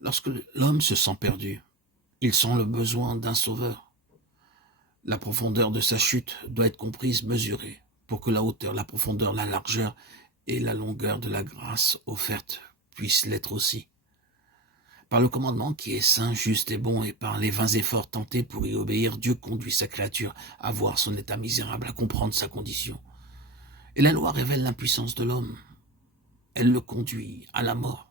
Lorsque l'homme se sent perdu, il sent le besoin d'un sauveur. La profondeur de sa chute doit être comprise, mesurée, pour que la hauteur, la profondeur, la largeur et la longueur de la grâce offerte puissent l'être aussi. Par le commandement qui est saint, juste et bon, et par les vains efforts tentés pour y obéir, Dieu conduit sa créature à voir son état misérable, à comprendre sa condition. Et la loi révèle l'impuissance de l'homme. Elle le conduit à la mort.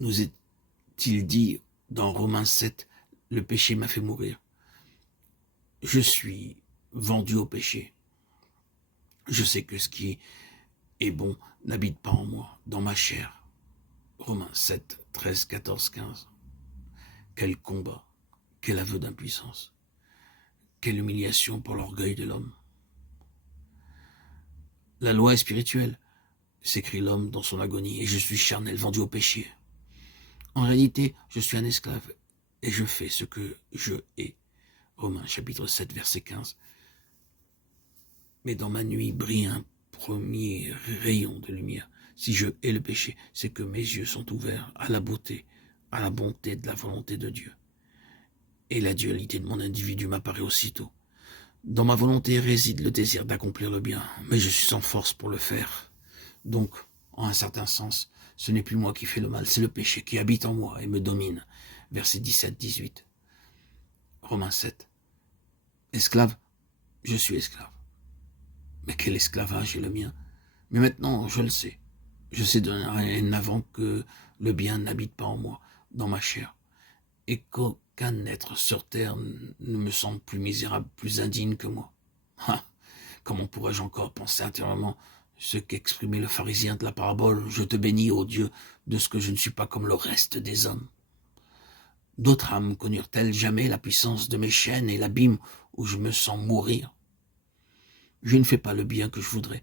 Nous est-il dit dans Romains 7, le péché m'a fait mourir. Je suis vendu au péché. Je sais que ce qui est bon n'habite pas en moi, dans ma chair. Romains 7, 13, 14, 15. Quel combat, quel aveu d'impuissance, quelle humiliation pour l'orgueil de l'homme. La loi est spirituelle, s'écrie l'homme dans son agonie, et je suis charnel, vendu au péché. En réalité, je suis un esclave, et je fais ce que je hais. Romains chapitre 7, verset 15. Mais dans ma nuit brille un premier rayon de lumière. Si je hais le péché, c'est que mes yeux sont ouverts à la beauté, à la bonté de la volonté de Dieu. Et la dualité de mon individu m'apparaît aussitôt. Dans ma volonté réside le désir d'accomplir le bien, mais je suis sans force pour le faire. Donc, en un certain sens, ce n'est plus moi qui fais le mal, c'est le péché qui habite en moi et me domine. Versets 17-18. Romains 7. Esclave, je suis esclave. Mais quel esclavage est le mien? Mais maintenant, je le sais. Je sais dorénavant que le bien n'habite pas en moi, dans ma chair, et qu'aucun être sur terre ne me semble plus misérable, plus indigne que moi. Ah, comment pourrais-je encore penser intérieurement ce qu'exprimait le pharisien de la parabole? Je te bénis, ô Dieu, de ce que je ne suis pas comme le reste des hommes. D'autres âmes connurent-elles jamais la puissance de mes chaînes et l'abîme où je me sens mourir? Je ne fais pas le bien que je voudrais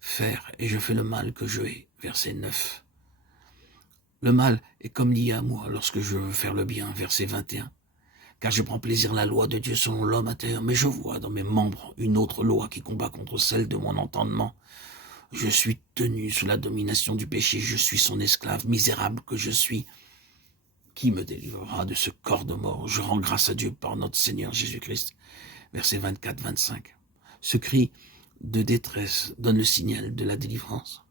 faire, et je fais le mal que je hais. Verset 9. Le mal est comme lié à moi lorsque je veux faire le bien. Verset 21. Car je prends plaisir à la loi de Dieu selon l'homme intérieur, mais je vois dans mes membres une autre loi qui combat contre celle de mon entendement. Je suis tenu sous la domination du péché, je suis son esclave, misérable que je suis. Qui me délivrera de ce corps de mort? Je rends grâce à Dieu par notre Seigneur Jésus-Christ. Versets 24-25. Ce cri de détresse donne le signal de la délivrance.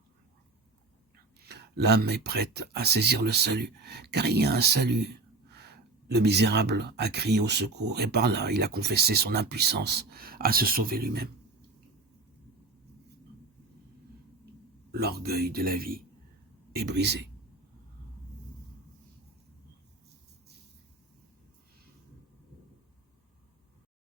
L'âme est prête à saisir le salut, car il y a un salut. Le misérable a crié au secours, et par là, il a confessé son impuissance à se sauver lui-même. L'orgueil de la vie est brisé.